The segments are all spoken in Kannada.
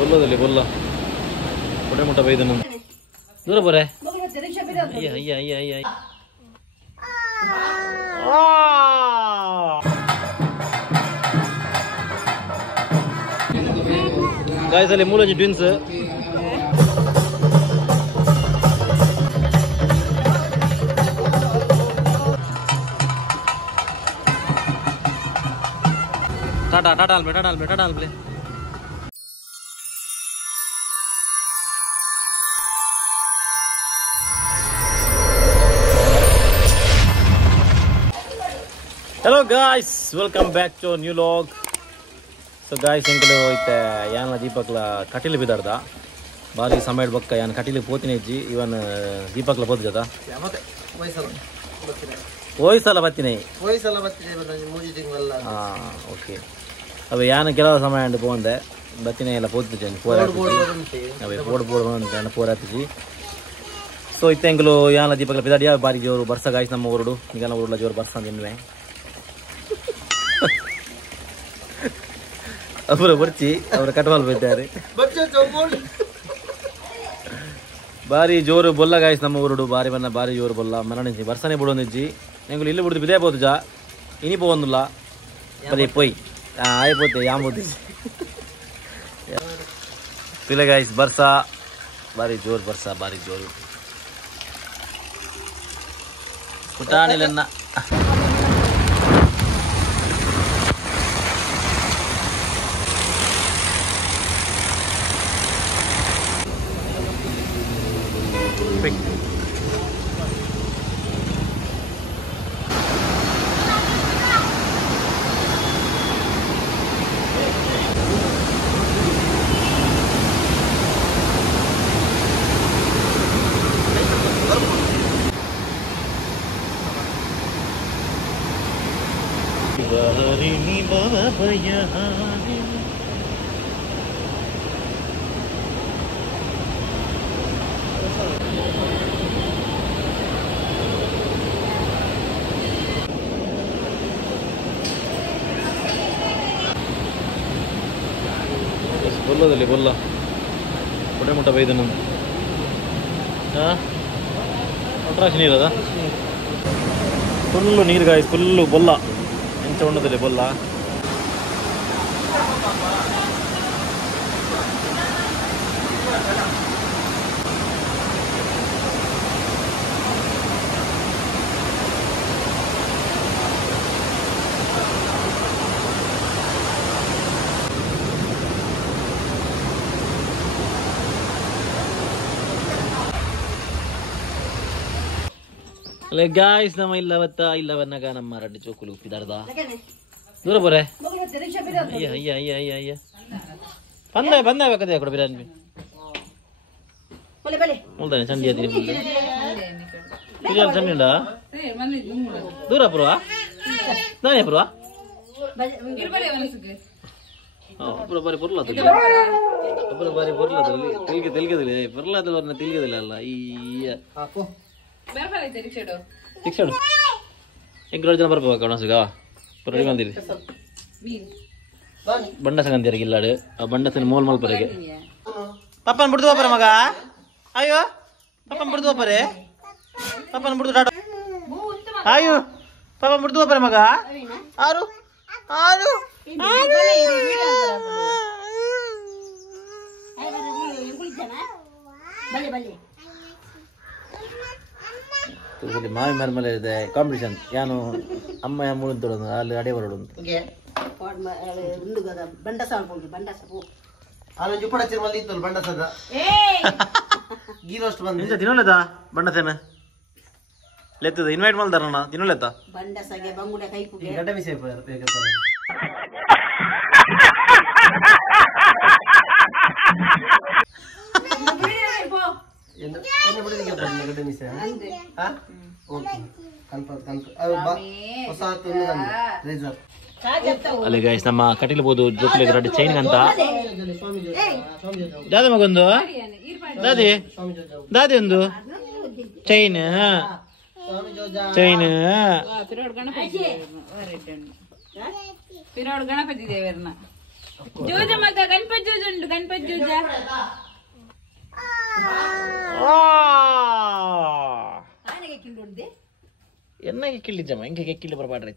बोल्लोदल्ली बोल्ला मोटे मोटा बैद दूर बरे गाइस ಅಲ್ಲಿ ಮೂಲಜಿ ಟ್ವಿನ್ಸ್ टाटा टाटा डाल प्ले hello guys welcome back to new vlog so guys इंकल इत्ते यान दीपक्ला कटिल बिदार्दा बारी समय बक्क यान कटिल पोतिने जी इवन दीपक्ला पोत जदा वयसल बत्तिने ಮೂಜಿ ತಿಂಗಳಲ್ಲ ओके अब यान ಕೆಲವು ಸಮಯ ಅಂಡ್ ಪೋಂದೆ ಬತ್ತಿನೆ ಎಲ್ಲ ಪೋತಿಜೆ ಬೋರ್ಡ್ ಅಂತ ಪೋರಾತಿಜಿ सो इत्ते इंकल यान दीपक्ला बिदाडिया बारी जोर बर्सा गाइस ನಮ್ಮ ಊರುಡು ನಿಗನ ಊರುಲ जोर बर्सा दिनवे अपुर बर्ची अवर कटवाल बेचारे बारी जोर बोल्ला गाइस ನಮ್ಮ ಊರುಡು ಬಾರಿ ಬನ್ನ ಬಾರಿ ಜೋರು बोल्ला ಮರಣಿಸಿ ಬರ್ಸನೆ ಬಿಡೋಂದಿಜ್ಜಿ ಎಂಗುಲು ಇಲ್ಲಿ ಬಿಡುದು ಬಿದೇ ಬೋದು ಜಾ ಇನಿ ಪೋವಂದುಲ್ಲ ಬರಿ ಪೋಯ್ ಆಯ್ಪೋತೆ ಯಾಂಬೋದಿ पिले गाइस बर्सा बारी जोर बर्सा बारी जोर कुटानिलन्न बहरिनी बाबयानी बोल्लोदल्ली बोल्ला मोटे मोटा बैद अट्राश नीर अदा फुल नीर गाइस फुल बोल्ला ಎಂಚ ಉಂಡದಲ್ಲಿ बोल्ला अले गाइस ನಮ್ಮ ಇಲ್ಲ ಬನ್ನಗ ನಮ್ಮ ರಡ್ಡಿ ಚೋಕುಲು ಉಪ್ಪಿದಾರ್ದ ದೂರ ಬರೆ ಅಯ್ಯ ಬಂದ ಬೇಕದೆ ಕೊಡ ಬಿರಾನಿ ಬಲೆ ಬಲೆ ಮುಲ್ದಾನೆ ಚಂಡಿ ಅದಿ ಬಿರಾನಿ ಚಂಡಿ ಉಂಡಾ ದೂರ ಪುರವಾ ನಾನೇ ಪುರವಾ ಗಿರ್ಬಲೆ ವನಸುಗೆ ಪುರ ಬಾರಿ ಪುರ್ಲಾತಲ್ಲಿ ಪುರ ಬಾರಿ ಪುರ್ಲಾತಲ್ಲಿ ತಿಲ್ಗೆದಿಲ್ಲ ಪುರ್ಲಾತವರ್ನ ತಿಲ್ಗೆದಿಲ್ಲ ಅಲ್ಲ ಅಯ್ಯ ತಿಕ್ಸಡು ಎಂಗ್ರ ಜನ ಬರ್ಬೇಕು ಕಣಸುಗ ಪರಡಿ ಬಂದಿರಿ ಬಂಡ ಸಂಗಂತಿಯರ ಗಿಲ್ಲಾಡು ಆ ಬಂಡಸನ ಮೋಲ್ ಮೋಲ್ ಪರೆಗೆ ಪಪ್ಪನ ಬಿಡ್ದು ಹೋಪರೆ ಮಗ ಅಯ್ಯೋ ಪಪ್ಪನ ಬಿಡ್ದು ಹೋಪರೆ ಪಪ್ಪನ ಬಿಡ್ದು ಟಾಟೋ ಅಯ್ಯೋ ಪಪ್ಪನ ಬಿಡ್ದು ಹೋಪರೆ ಮಗ ಆರು ಆರು ಮಾವಿ ಮರ್ಮಲೆ ಇದೆ ಕಾಂಪಿಟೇಷನ್ ಯಾನು ಅಮ್ಮ ಮೂರು ತೊಡೋದು ಅಲ್ಲಿ ಅಡೆ ಬರೋಡು ತಿನ್ನೋಲೆತ ಬಂಡಸೇನ ಲೆತ್ತದ ಇನ್ವೈಟ್ ಮಾಡ್ತಾರಣ್ಣ ತಿನ್ನೋಲೆತ್ತ ಅಲ್ಲಿ ಗೈಸ್ ನಮ್ಮ ಕಟೀಲ್ಬೋದು ಜೊತೆ ರೆಡಿ ಚೈನ್ ಅಂತ ದಾದ ಮಗೊಂದು ದಾದಿ ಒಂದು ಚೈನ್ ಚೈನ್ ಪಿರೋಡ್ ಗಣಪತಿ ದೇವರನ್ನ ಜೂಜ ಮಗ ಗಣಪತಿ ಜೂಜ ಉಂಟು ಗಣಪತಿ ಜೂಜ ಎನ್ನಾಗಿ ಕಿಳ್ಳಿದ್ದಮ್ಮ ಹಿಂಗೆ ಕಿಳ್ಳಿ ಬರಬಾಡ್ರಿ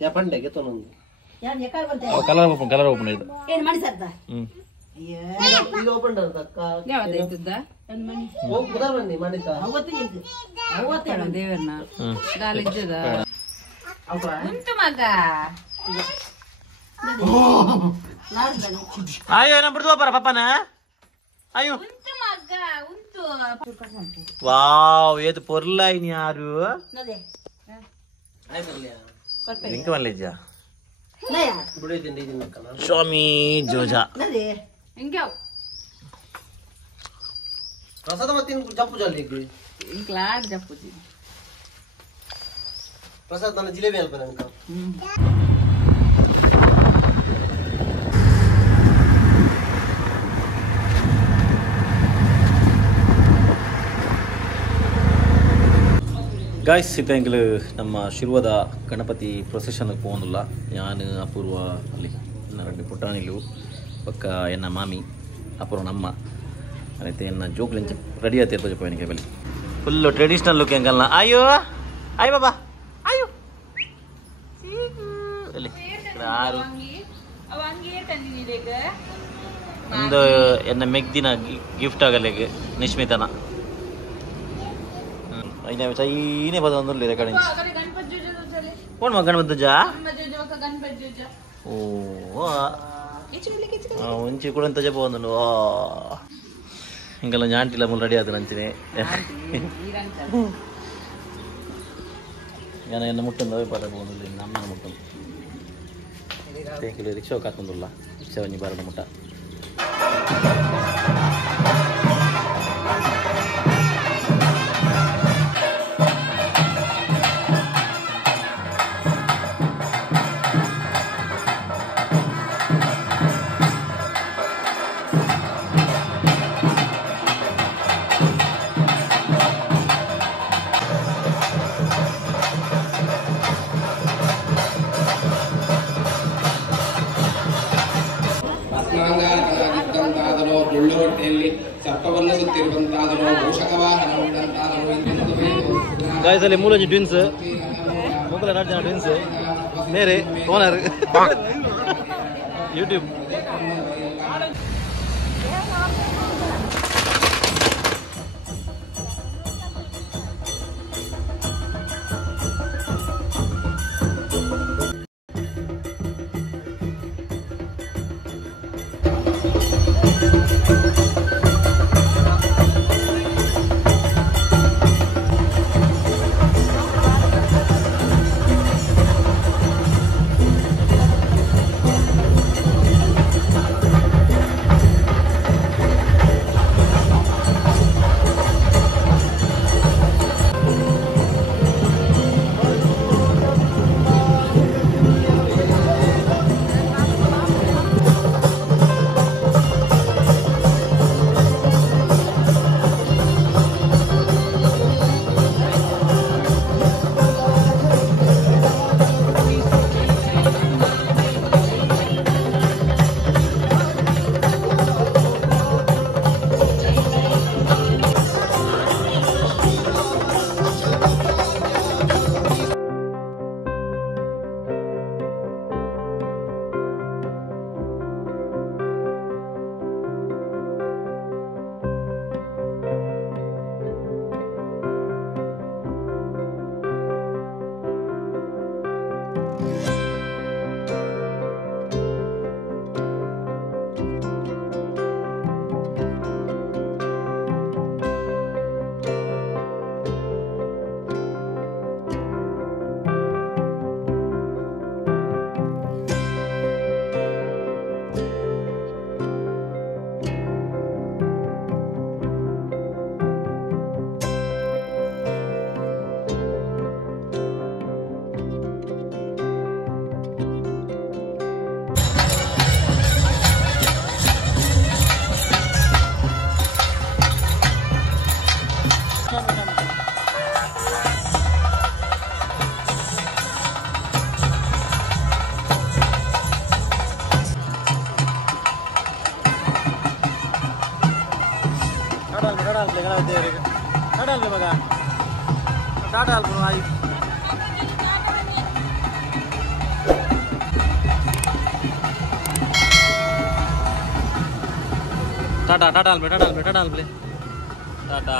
ಯಾ ಪಂಡೆಗೆ ತೊನೊಂದು ಕಲರ್ ಓಪನ್ ಇದು ಏನು ಮಣಿಸದ್ದ ಇಲ್ಲಿ ಓಪನ್ ಅಕ್ಕ ಯಾವ್ದಾಯ್ತದ ಹೋಗ್ಬಿಡ ಬನ್ನಿ ಮಾಡಿಕ ಅವತ್ತೇಳ ದೇವರನ್ನ ದಾಲಿದ್ದದ ಉಂಟು ಮಗ ಅಯ್ಯೋ ಏನ ಬಿಡ್ದು ಬರ ಪಪ್ಪನ ಅಯ್ಯೋ ಉಂಟು ಮಗ ಉಂಟು ವಾವ್ ಏದು ಪೊರ್ಲಾಯ್ನಿ ಯಾರು ಇಂಕ ಮಲ್ಲಿಜ್ಜ ಬಿಡೈತಿಂದ ಇದನ್ನ ಅಕ್ಕನ ಸ್ವಾಮಿ ಜೋಜಾ ಹಿಂಗೆ ಪ್ರಸಾದ ಮತ್ತೆ ಜಪ್ಪು ಜಲ್ಲಿಗೆ ಕ್ಲಾಸ್ ಜಪ್ಪುಜಿ ಪ್ರಸಾದ್ ನನ್ನ ಜಿಲೇಬಿ ಅಲ್ಪ ನನಕ ಗಾಯ್ಸ್ ಇತ್ತಂಗ್ಲು ನಮ್ಮ ಶಿರ್ವದ ಗಣಪತಿ ಪ್ರೊಸೆಷನ್ಗೆ ಹೋಗೋದಿಲ್ಲ ನಾನು ಅಪೂರ್ವ ಅಲ್ಲಿ ನನ್ನ ಪುಟ್ಟಾಣಿಲು ಪಕ್ಕ ಎನ್ನ ಮಾಮಿ ಅಪೂರ್ವ ನಮ್ಮ ಅದೈತೆ ಎನ್ನ ಜೋಕ್ಲಿಂಚ ರೆಡಿ ಆಯ್ತು ಇರ್ತದೆ ಪಯಣಿಗೆ ಬಲ್ಲಿ ಫುಲ್ಲು ಟ್ರೆಡಿಷ್ನಲ್ ಲುಕ್ ಹೆಂಗಲ್ಲ ಅಯ್ಯೋ ಅಯ್ಯ ಬಾಬಾ ಅಯ್ಯೋ ಅಲ್ಲಿ ಯಾರು ಒಂದು ಎನ್ನ ಮೆಗ್ದಿನ ಗಿಫ್ಟ್ ಆಗಲಿಕ್ಕೆ ನಿಶ್ಮಿತನ అయినా చైనే పద వందలు లేదు ఎక్కడి నుంచి కోण మగ గణపతి జా ఓ ఉంచి కూడా ఎంత చెప్పబోదు ఇంకా ஞான்ட்டில முள் ரெடி ஆகுது நினச்சினே ഞാൻ എന്നെ മുട്ടുന്നത് പറയാൻ പോകുന്നില്ല ഇന്ന് അമ്മനെ മുട്ടും തേക്കിൽ റിക്ഷ വെക്കാത്തൊന്നുമില്ല റിക്ഷ വഞ്ഞി പറയുന്ന മുട്ട गाइस ಅಲ್ಲಿ ಮೂಲ ಟ್ವಿನ್ಸ್ ಮೂಕಲ ಎರಡು ಜನ ಟ್ವಿನ್ಸ್ ಮೇರೆ ಓನರ್ ಯೂಟ್ಯೂಬ್ अल्पले गला देवरे टाटा अल्पले बघा टाटा अल्पले आई टाटा टाटा अल्पले टाटा अल्पले टाटा अल्पले टाटा